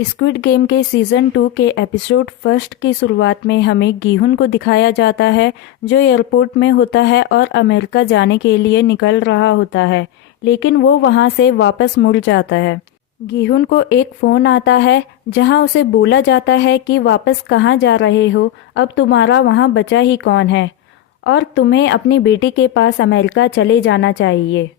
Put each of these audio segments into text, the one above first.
Squid game के season 2 के episode first की शुरुआत में हमें गीहुन को दिखाया जाता है जो एयरपोर्ट में होता है और अमेरिका जाने के लिए निकल रहा होता है, लेकिन वो वहाँ से वापस मुड़ जाता है। गीहुन को एक फ़ोन आता है जहाँ उसे बोला जाता है कि वापस कहाँ जा रहे हो, अब तुम्हारा वहाँ बचा ही कौन है और तुम्हें अपनी बेटी के पास अमेरिका चले जाना चाहिए।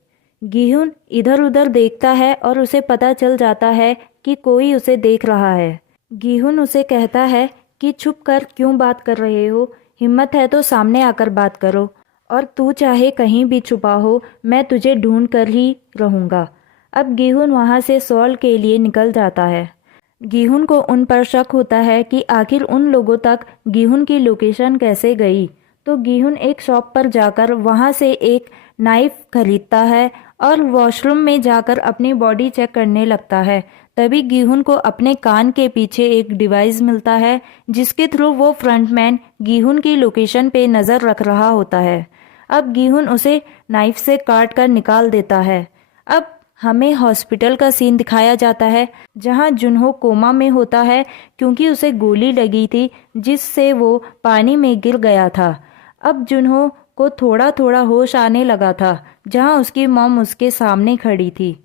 गीहुन इधर उधर देखता है और उसे पता चल जाता है कि कोई उसे देख रहा है। गीहुन उसे कहता है कि चुप कर क्यों बात कर रहे हो, हिम्मत है तो सामने आकर बात करो और तू चाहे कहीं भी छुपा हो, मैं तुझे ढूंढ कर ही रहूँगा। अब गीहुन वहाँ से सॉल के लिए निकल जाता है। गीहुन को उन पर शक होता है कि आखिर उन लोगों तक गीहुन की लोकेशन कैसे गई, तो गीहुन एक शॉप पर जाकर वहाँ से एक नाइफ खरीदता है और वॉशरूम में जाकर अपनी बॉडी चेक करने लगता है। तभी गीहुन को अपने कान के पीछे एक डिवाइस मिलता है जिसके थ्रू वो फ्रंटमैन गीहुन की लोकेशन पे नज़र रख रहा होता है। अब गीहुन उसे नाइफ से काट कर निकाल देता है। अब हमें हॉस्पिटल का सीन दिखाया जाता है जहां जुनहो कोमा में होता है क्योंकि उसे गोली लगी थी जिससे वो पानी में गिर गया था। अब जुनहो को थोड़ा थोड़ा होश आने लगा था जहां उसकी मॉम उसके सामने खड़ी थी।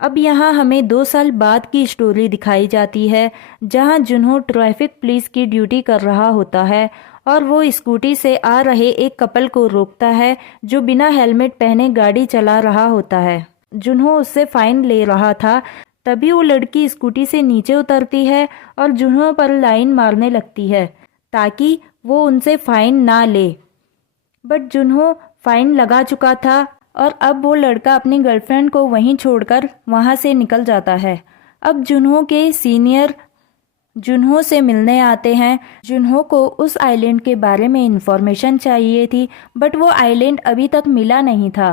अब यहाँ हमें 2 साल बाद की स्टोरी दिखाई जाती है जहां जुनहो ट्रैफिक पुलिस की ड्यूटी कर रहा होता है और वो स्कूटी से आ रहे एक कपल को रोकता है जो बिना हेलमेट पहने गाड़ी चला रहा होता है। जुनहो उससे फाइन ले रहा था, तभी वो लड़की स्कूटी से नीचे उतरती है और जुनहो पर लाइन मारने लगती है ताकि वो उनसे फाइन ना ले। बट जुनहो फाइन लगा चुका था और अब वो लड़का अपनी गर्लफ्रेंड को वहीं छोड़कर वहां से निकल जाता है। अब जुनहो के सीनियर जुनहो से मिलने आते हैं। जुनहो को उस आइलैंड के बारे में इंफॉर्मेशन चाहिए थी बट वो आइलैंड अभी तक मिला नहीं था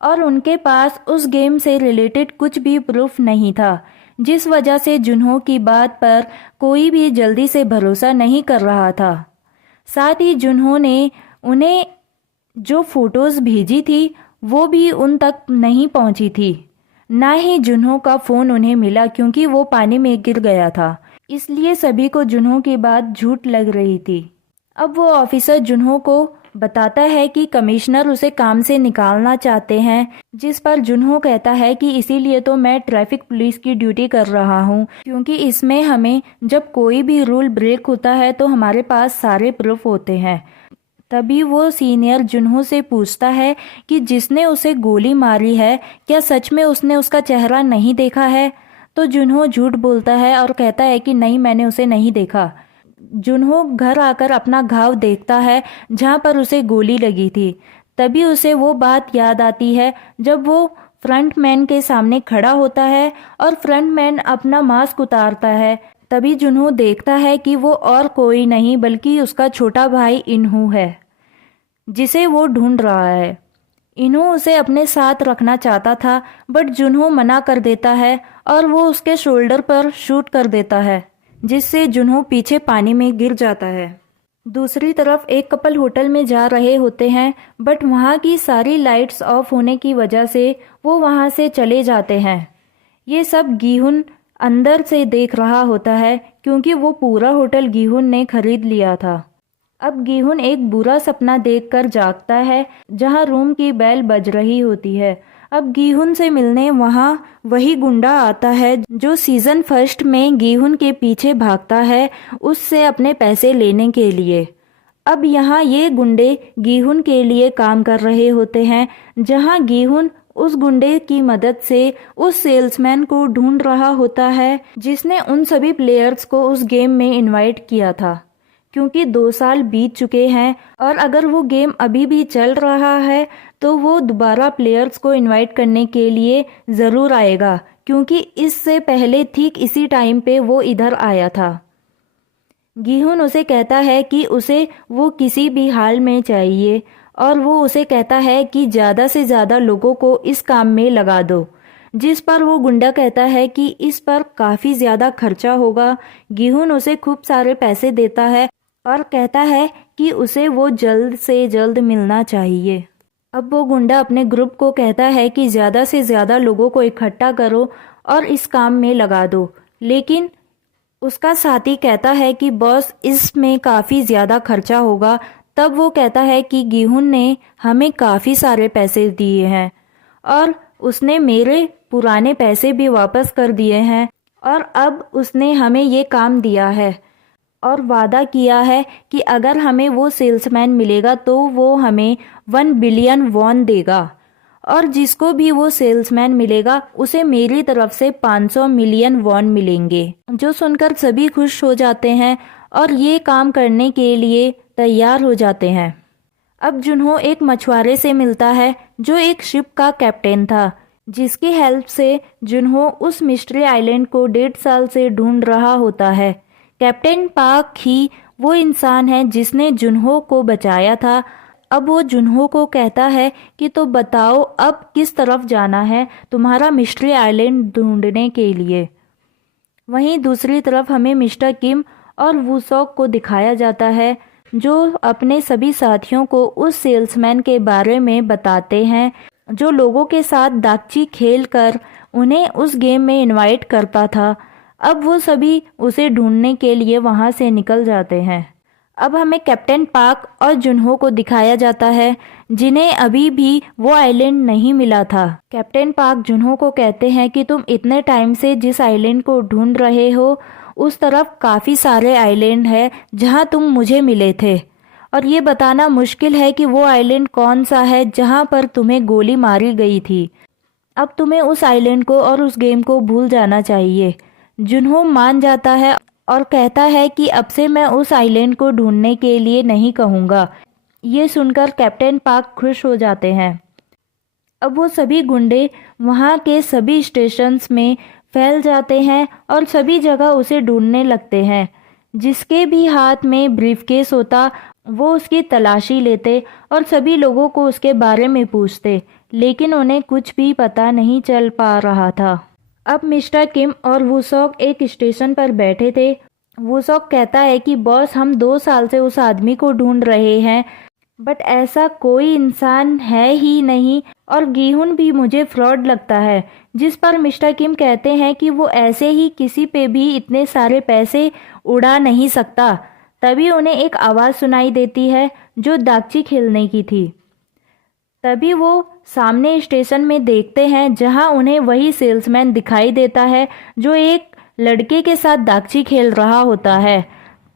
और उनके पास उस गेम से रिलेटेड कुछ भी प्रूफ नहीं था, जिस वजह से जुनहो की बात पर कोई भी जल्दी से भरोसा नहीं कर रहा था। साथ ही जुनहो ने उन्हें जो फोटोज़ भेजी थी वो भी उन तक नहीं पहुंची थी। ना ही जुनहो का फ़ोन उन्हें मिला क्योंकि वो पानी में गिर गया था, इसलिए सभी को जुनहो की बात झूठ लग रही थी। अब वो ऑफिसर जुनहो को बताता है कि कमिश्नर उसे काम से निकालना चाहते हैं, जिस पर जुनहो कहता है कि इसीलिए तो मैं ट्रैफिक पुलिस की ड्यूटी कर रहा हूँ क्योंकि इसमें हमें जब कोई भी रूल ब्रेक होता है तो हमारे पास सारे प्रूफ होते हैं। तभी वो सीनियर जुनहो से पूछता है कि जिसने उसे गोली मारी है क्या सच में उसने उसका चेहरा नहीं देखा है, तो जुनहो झूठ बोलता है और कहता है कि नहीं, मैंने उसे नहीं देखा। जुनहो घर आकर अपना घाव देखता है जहाँ पर उसे गोली लगी थी। तभी उसे वो बात याद आती है जब वो फ्रंटमैन के सामने खड़ा होता है और फ्रंटमैन अपना मास्क उतारता है। तभी जुनहो देखता है कि वो और कोई नहीं बल्कि उसका छोटा भाई इन्हू है जिसे वो ढूंढ रहा है। इन्हू उसे अपने साथ रखना चाहता था बट जुनहो मना कर देता है और वो उसके शोल्डर पर शूट कर देता है जिससे जुनहो पीछे पानी में गिर जाता है। दूसरी तरफ एक कपल होटल में जा रहे होते हैं बट वहाँ की सारी लाइट्स ऑफ होने की वजह से वो वहाँ से चले जाते हैं। ये सब गीहुन अंदर से देख रहा होता है क्योंकि वो पूरा होटल गीहुन ने खरीद लिया था। अब गीहुन एक बुरा सपना देखकर जागता है जहां रूम की बेल बज रही होती है। अब गीहुन से मिलने वहां वही गुंडा आता है जो सीजन फर्स्ट में गीहुन के पीछे भागता है उससे अपने पैसे लेने के लिए। अब यहाँ ये गुंडे गीहुन के लिए काम कर रहे होते हैं जहां गीहुन उस गुंडे की मदद से उस सेल्समैन को ढूंढ रहा होता है जिसने उन सभी प्लेयर्स को उस गेम में इनवाइट किया था, क्योंकि 2 साल बीत चुके हैं और अगर वो गेम अभी भी चल रहा है तो वो दोबारा प्लेयर्स को इनवाइट करने के लिए ज़रूर आएगा क्योंकि इससे पहले ठीक इसी टाइम पे वो इधर आया था। गीहुन उसे कहता है कि उसे वो किसी भी हाल में चाहिए और वो उसे कहता है कि ज़्यादा से ज़्यादा लोगों को इस काम में लगा दो, जिस पर वो गुंडा कहता है कि इस पर काफ़ी ज़्यादा खर्चा होगा। गीहुन उसे खूब सारे पैसे देता है और कहता है कि उसे वो जल्द से जल्द मिलना चाहिए। अब वो गुंडा अपने ग्रुप को कहता है कि ज़्यादा से ज़्यादा लोगों को इकट्ठा करो और इस काम में लगा दो, लेकिन उसका साथी कहता है कि बॉस इसमें काफ़ी ज़्यादा खर्चा होगा। तब वो कहता है कि गीहुन ने हमें काफ़ी सारे पैसे दिए हैं और उसने मेरे पुराने पैसे भी वापस कर दिए हैं और अब उसने हमें ये काम दिया है और वादा किया है कि अगर हमें वो सेल्समैन मिलेगा तो वो हमें 1 बिलियन वॉन देगा और जिसको भी वो सेल्समैन मिलेगा उसे मेरी तरफ से 500 मिलियन वॉन मिलेंगे। जो सुनकर सभी खुश हो जाते हैं और ये काम करने के लिए तैयार हो जाते हैं। अब जुन्हो एक मछुआरे से मिलता है जो एक शिप का कैप्टन था, जिसकी हेल्प से जुन्हो उस मिस्ट्री आइलैंड को 1.5 साल से ढूंढ रहा होता है। कैप्टन पाक ही वो इंसान है जिसने जुन्हो को बचाया था। अब वो जुन्हो को कहता है कि तो बताओ अब किस तरफ जाना है तुम्हारा मिस्ट्री आइलैंड ढूंढने के लिए। वहीं दूसरी तरफ हमें मिस्टर किम और वूसॉक को दिखाया जाता है जो अपने सभी साथियों को उस सेल्समैन के बारे में बताते हैं जो लोगों के साथ दागची खेल कर उन्हें उस गेम में इनवाइट करता था। अब वो सभी उसे ढूंढने के लिए वहां से निकल जाते हैं। अब हमें कैप्टन पाक और जुन्हो को दिखाया जाता है जिन्हें अभी भी वो आइलैंड नहीं मिला था। कैप्टन पाक जुन्हो को कहते हैं कि तुम इतने टाइम से जिस आइलैंड को ढूंढ रहे हो उस तरफ काफ़ी सारे आइलैंड है जहां तुम मुझे मिले थे और ये बताना मुश्किल है कि वो आइलैंड कौन सा है जहां पर तुम्हें गोली मारी गई थी। अब तुम्हें उस आइलैंड को और उस गेम को भूल जाना चाहिए। जुन्हो मान जाता है और कहता है कि अब से मैं उस आइलैंड को ढूंढने के लिए नहीं कहूँगा। ये सुनकर कैप्टन पाक खुश हो जाते हैं। अब वो सभी गुंडे वहाँ के सभी स्टेशंस में फैल जाते हैं और सभी जगह उसे ढूंढने लगते हैं। जिसके भी हाथ में ब्रीफकेस होता वो उसकी तलाशी लेते और सभी लोगों को उसके बारे में पूछते, लेकिन उन्हें कुछ भी पता नहीं चल पा रहा था। अब मिस्टर किम और वूसॉक एक स्टेशन पर बैठे थे। वूसॉक कहता है कि बॉस हम 2 साल से उस आदमी को ढूंढ रहे हैं बट ऐसा कोई इंसान है ही नहीं और गीहुन भी मुझे फ्रॉड लगता है। जिस पर मिस्टर किम कहते हैं कि वो ऐसे ही किसी पे भी इतने सारे पैसे उड़ा नहीं सकता। तभी उन्हें एक आवाज़ सुनाई देती है जो दागची खेलने की थी। तभी वो सामने स्टेशन में देखते हैं जहां उन्हें वही सेल्समैन दिखाई देता है जो एक लड़के के साथ दागची खेल रहा होता है।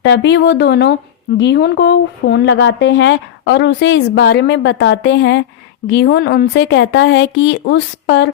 तभी वो दोनों गीहुन को फ़ोन लगाते हैं और उसे इस बारे में बताते हैं। गीहुन उनसे कहता है कि उस पर